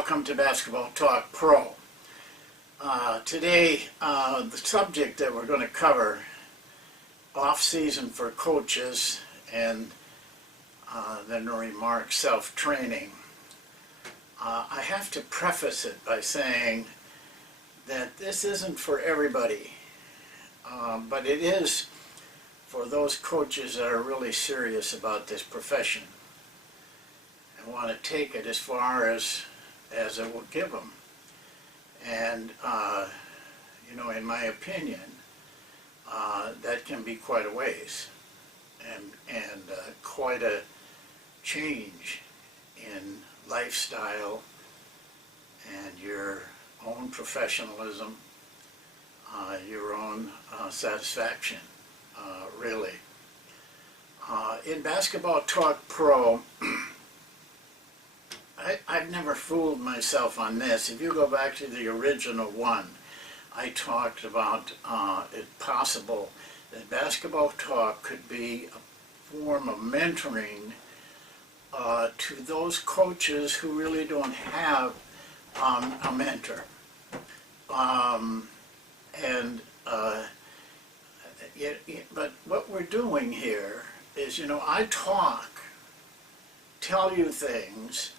welcome to Basketball Talk Pro. Today, the subject that we're going to cover, off-season for coaches, and then the remark self-training. I have to preface it by saying that this isn't for everybody, but it is for those coaches that are really serious about this profession and want to take it as far as it will give them. And, in my opinion, that can be quite a ways and quite a change in lifestyle and your own professionalism, your own satisfaction, really. In Basketball Talk Pro, I've never fooled myself on this. If you go back to the original one, I talked about it possible that Basketball Talk could be a form of mentoring to those coaches who really don't have a mentor. But what we're doing here is, I tell you things,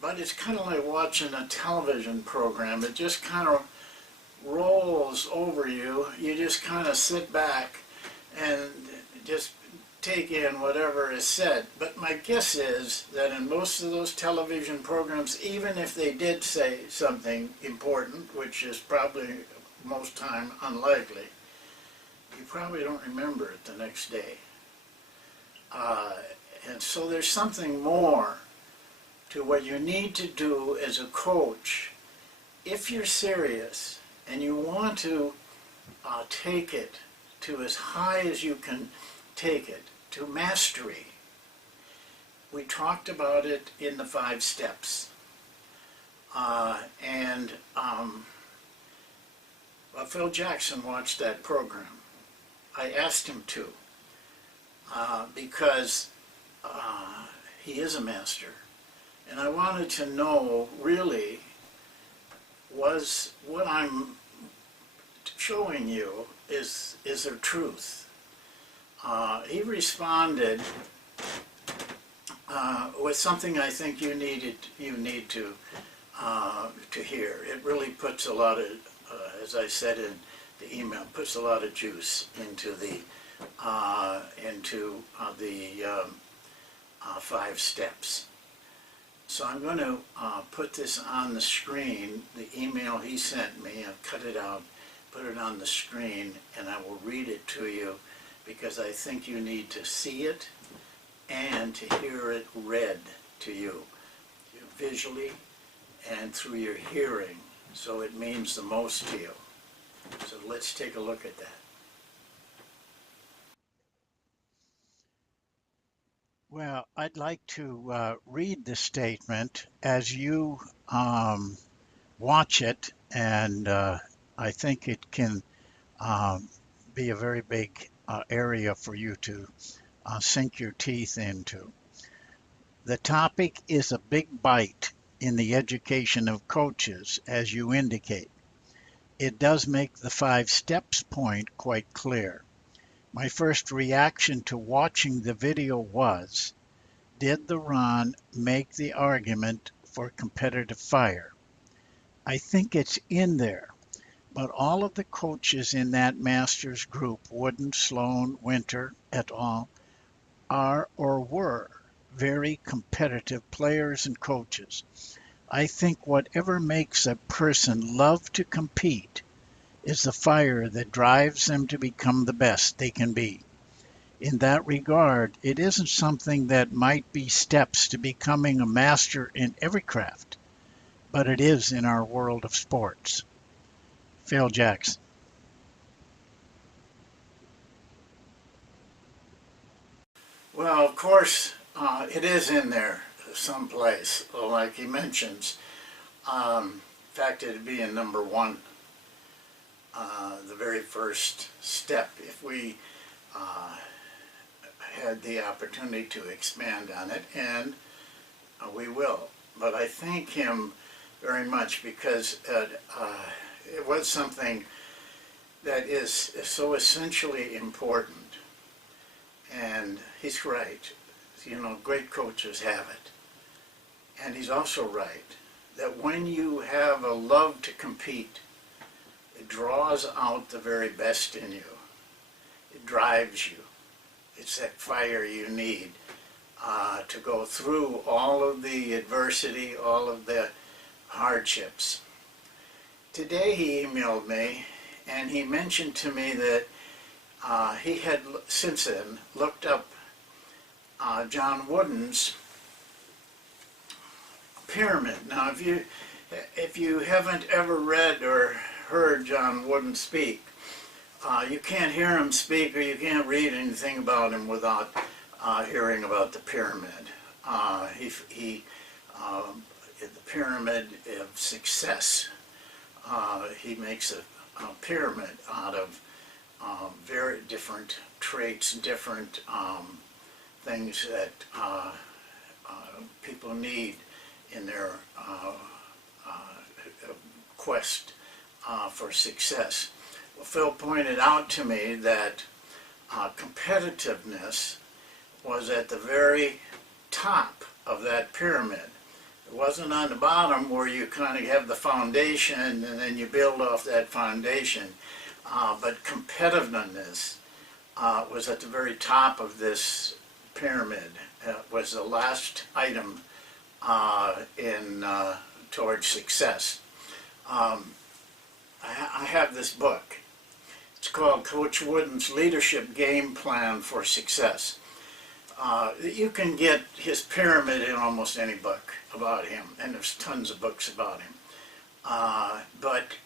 but it's kind of like watching a television program. It just kind of rolls over you. You just kind of sit back and just take in whatever is said. But my guess is that in most of those television programs, even if they did say something important, which is probably most time unlikely, you probably don't remember it the next day. And so there's something more to what you need to do as a coach if you're serious and you want to take it to as high as you can take it, to mastery. We talked about it in the 5 steps. Phil Jackson watched that program. I asked him to because he is a master. And I wanted to know, really, was what I'm showing you, is there truth? He responded with something I think you need to hear. It really puts a lot of, as I said in the email, puts a lot of juice into the 5 steps. So I'm going to put this on the screen, the email he sent me. I've cut it out, put it on the screen, and I will read it to you because I think you need to see it and to hear it read to you visually and through your hearing, so it means the most to you. So let's take a look at that. Well, I'd like to read the statement as you watch it, and I think it can be a very big area for you to sink your teeth into. The topic is a big bite in the education of coaches, as you indicate. It does make the 5 steps point quite clear. My first reaction to watching the video was, did the Ron make the argument for competitive fire? I think it's in there, but all of the coaches in that Masters group, Wooden, Sloan, Winter, et al., are or were very competitive players and coaches. I think whatever makes a person love to compete is the fire that drives them to become the best they can be. In that regard, it isn't something that might be steps to becoming a master in every craft, but it is in our world of sports. Phil Jackson. Well, of course, it is in there someplace, like he mentions. In fact, it'd be in number 1. The very first step, if we had the opportunity to expand on it, and we will. But I thank him very much because it was something that is so essentially important. And he's right. You know, great coaches have it. And he's also right that when you have a love to compete, it draws out the very best in you. It drives you. It's that fire you need to go through all of the adversity, all of the hardships. Today he emailed me and he mentioned to me that he had since then looked up John Wooden's pyramid. Now, if you haven't ever read or heard John Wooden speak, you can't hear him speak or you can't read anything about him without hearing about the pyramid. The pyramid of success. He makes a pyramid out of very different traits, different things that people need in their quest for success. Well, Phil pointed out to me that competitiveness was at the very top of that pyramid. It wasn't on the bottom where you kind of have the foundation and then you build off that foundation. But competitiveness was at the very top of this pyramid. It was the last item towards success. I have this book. It's called Coach Wooden's Leadership Game Plan for Success. You can get his pyramid in almost any book about him, and there's tons of books about him. But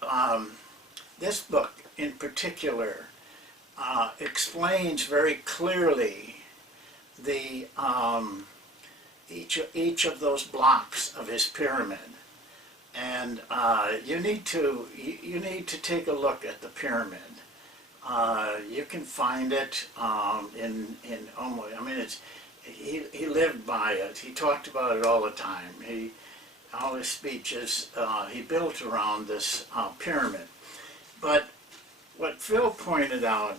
this book in particular explains very clearly the each of those blocks of his pyramid, and you need to take a look at the pyramid. You can find it in almost. I mean, he lived by it. He talked about it all the time. All his speeches he built around this pyramid. But what Phil pointed out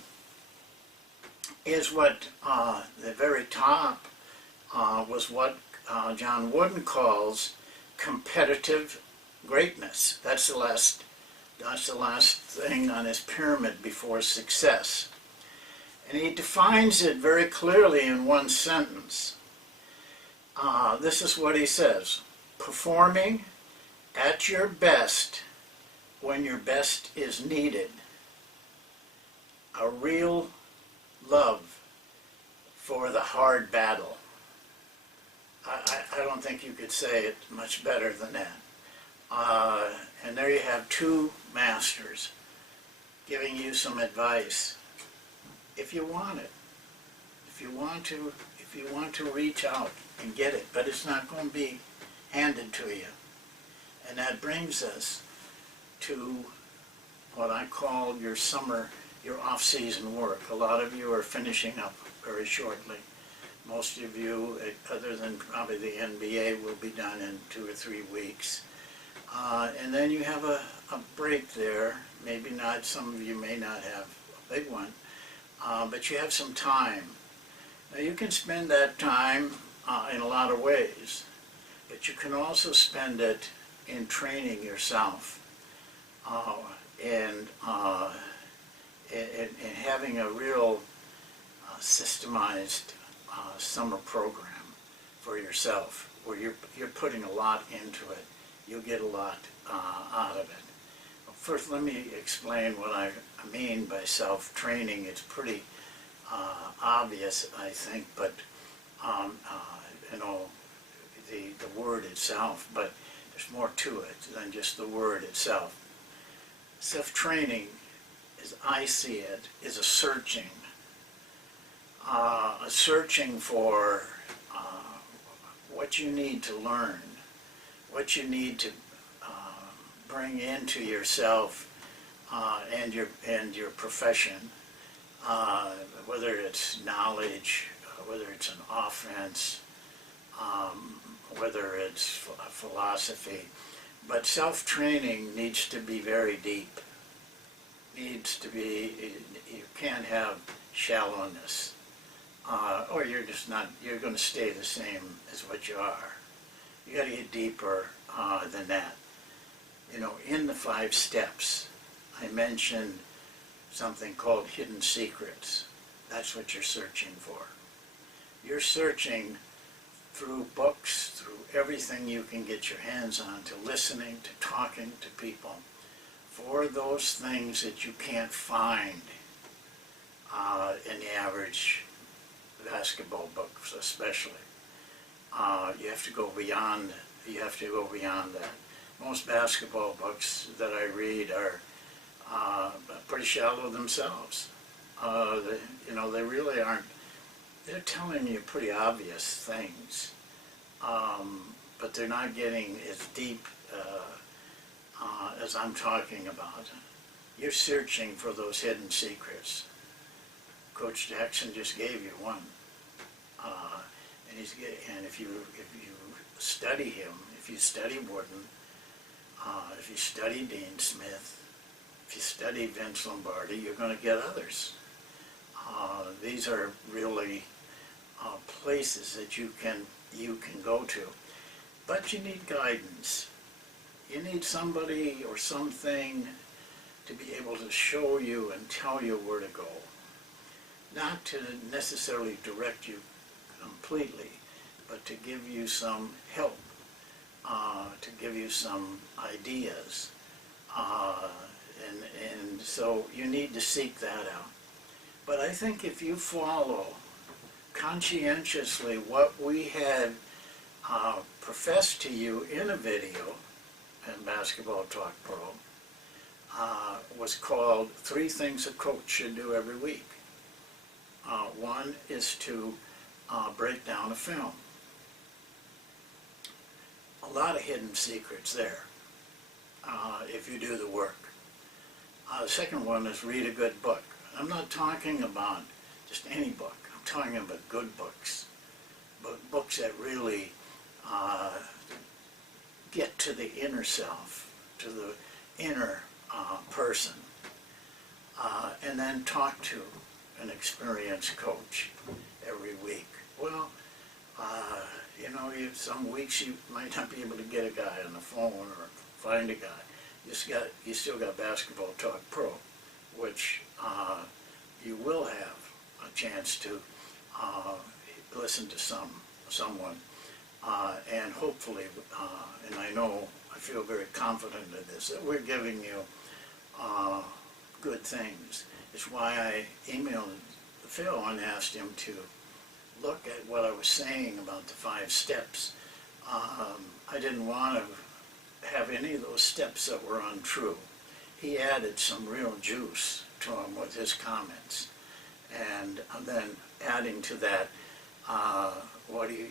is what the very top was what John Wooden calls competitive greatness. That's the last thing on his pyramid before success. And he defines it very clearly in one sentence. This is what he says: performing at your best when your best is needed. A real love for the hard battle. I don't think you could say it much better than that. And there you have two masters giving you some advice. If you want it, if you want to reach out and get it, but it's not going to be handed to you. And that brings us to what I call your off-season work. A lot of you are finishing up very shortly. Most of you, other than probably the NBA, will be done in 2 or 3 weeks. And then you have a break there. Maybe not, some of you may not have a big one, but you have some time. Now you can spend that time in a lot of ways, but you can also spend it in training yourself and having a real systemized summer program for yourself, where you're putting a lot into it. You'll get a lot out of it. First, let me explain what I mean by self-training. It's pretty obvious, I think, but the word itself. But there's more to it than just the word itself. Self-training, as I see it, is a searching for what you need to learn, what you need to bring into yourself and your profession, whether it's knowledge, whether it's an offense, whether it's philosophy, But self-training needs to be very deep. Needs to be, you can't have shallowness. Or you're just not, you're going to stay the same as what you are. You got to get deeper than that. You know, in the 5 steps, I mentioned something called hidden secrets. That's what you're searching for. You're searching through books, through everything you can get your hands on, to listening, to talking to people, for those things that you can't find in the average basketball books, especially. You have to go beyond. You have to go beyond that. Most basketball books that I read are pretty shallow themselves. They really aren't. They're telling you pretty obvious things, but they're not getting as deep as I'm talking about. You're searching for those hidden secrets. Coach Jackson just gave you one, and if you study him, if you study Wooden, if you study Dean Smith, if you study Vince Lombardi, you're going to get others. These are really places that you can go to, but you need guidance. You need somebody or something to be able to show you and tell you where to go, not to necessarily direct you completely, but to give you some help, to give you some ideas, and so you need to seek that out. But I think if you follow conscientiously what we had professed to you in a video in Basketball Talk Pro, was called 3 Things a Coach Should Do Every Week. One is to break down a film. A lot of hidden secrets there if you do the work. The second one is read a good book. I'm not talking about just any book. I'm talking about good books, but books that really get to the inner self, to the inner person, and then talk to an experienced coach every week. Well, some weeks you might not be able to get a guy on the phone or find a guy. You still got Basketball Talk Pro, which you will have a chance to listen to someone, and hopefully, and I feel very confident in this, that we're giving you good things. It's why I emailed Phil and asked him to look at what I was saying about the 5 steps. I didn't want to have any of those steps that were untrue. He added some real juice to them with his comments, and then adding to that what he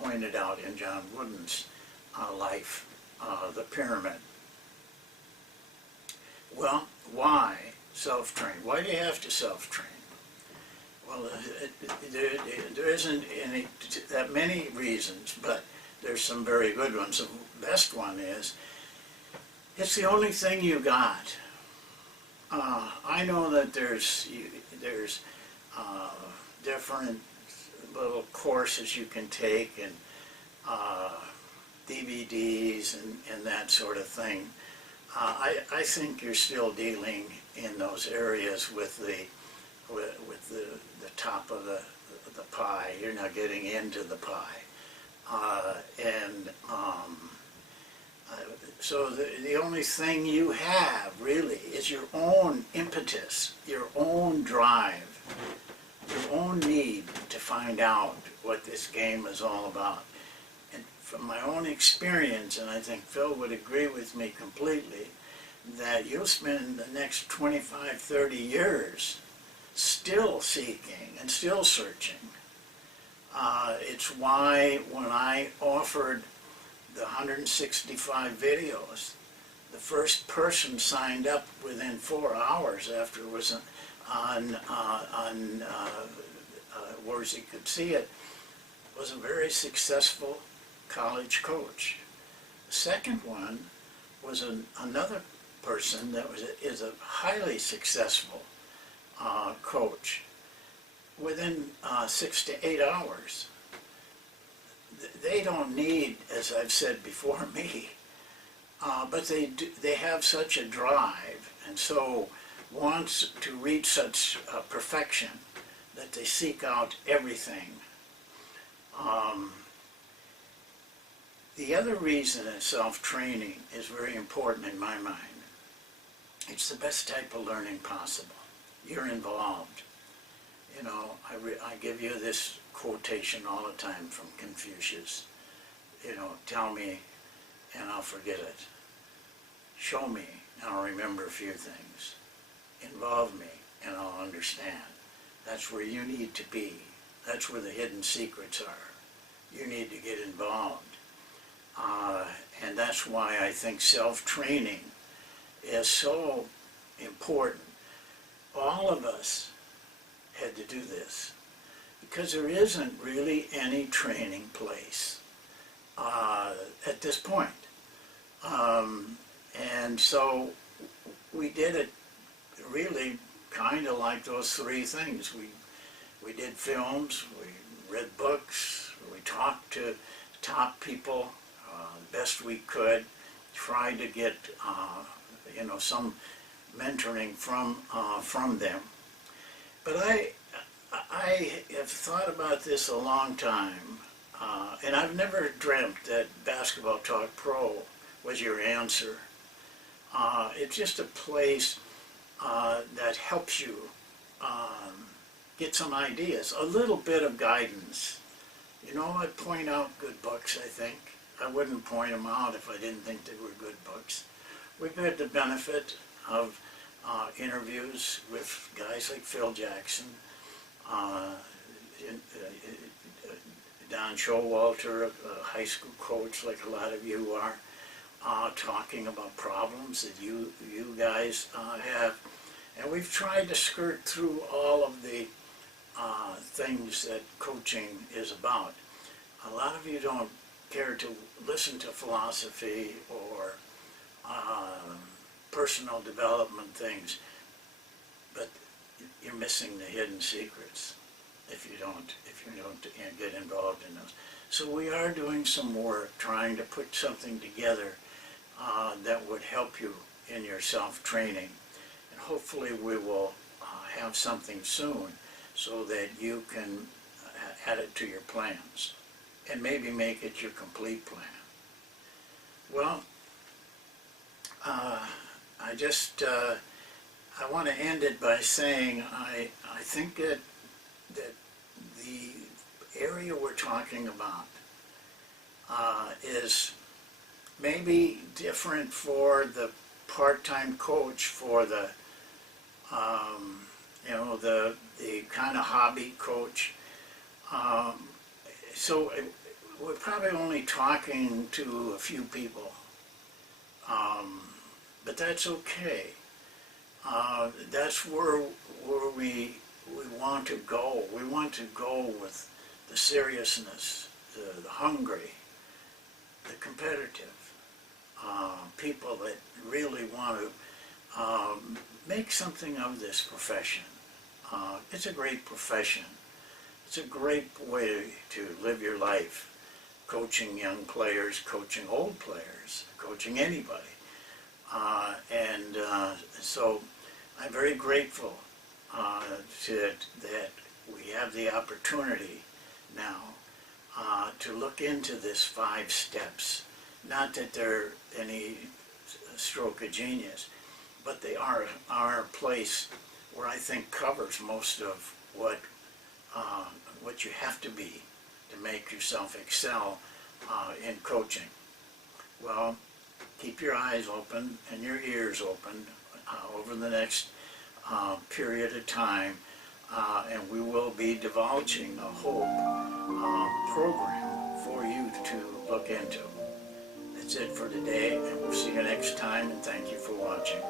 pointed out in John Wooden's life, the pyramid. Well, why self-train? Why do you have to self-train? Well, there isn't that many reasons, but there's some very good ones. The best one is, it's the only thing you got. I know that there's different little courses you can take, and DVDs and that sort of thing. I think you're still dealing in those areas with the top of the pie. You're not getting into the pie, so the only thing you have really is your own impetus, your own drive, your own need to find out what this game is all about. And from my own experience, and I think Phil would agree with me completely, that you'll spend the next 25, 30 years still seeking and still searching. It's why when I offered the 165 videos, the first person signed up within 4 hours after it was on where he could see it, was a very successful college coach. The second one was another person that is a highly successful coach. Within 6 to 8 hours, they don't need, as I've said before, me, but they have such a drive, and so wants to reach such perfection that they seek out everything. The other reason that self-training is very important in my mind, it's the best type of learning possible. You're involved. You know, I give you this quotation all the time from Confucius. You know, tell me and I'll forget it. Show me and I'll remember a few things. Involve me and I'll understand. That's where you need to be. That's where the hidden secrets are. You need to get involved. And that's why I think self-training is so important. All of us had to do this because there isn't really any training place at this point. And so we did it really kind of like those three things. We did films, we read books, we talked to top people the best we could, tried to get you know, some mentoring from them. But I have thought about this a long time, and I've never dreamt that Basketball Talk Pro was your answer. It's just a place that helps you get some ideas, a little bit of guidance. You know, I point out good books, I think. I wouldn't point them out if I didn't think they were good books. We've had the benefit of interviews with guys like Phil Jackson, Don Showalter, a high school coach like a lot of you are, talking about problems that you guys have. And we've tried to skirt through all of the things that coaching is about. A lot of you don't care to listen to philosophy or personal development things, but you're missing the hidden secrets if you don't get involved in those. So we are doing some work trying to put something together that would help you in your self-training, and hopefully we will have something soon so that you can add it to your plans and maybe make it your complete plan. Well, I want to end it by saying I think that the area we're talking about is maybe different for the part-time coach, for the you know, the kind of hobby coach. So we're probably only talking to a few people, but that's okay. That's where we want to go. We want to go with the seriousness, the hungry, the competitive people that really want to make something of this profession. It's a great profession. It's a great way to live your life, coaching young players, coaching old players, coaching anybody. So I'm very grateful that we have the opportunity now to look into this 5 steps. Not that they're any stroke of genius, but they are a place where I think covers most of what you have to be to make yourself excel in coaching. Well, keep your eyes open and your ears open over the next period of time, and we will be divulging a whole program for you to look into. That's it for today, and we'll see you next time, and thank you for watching.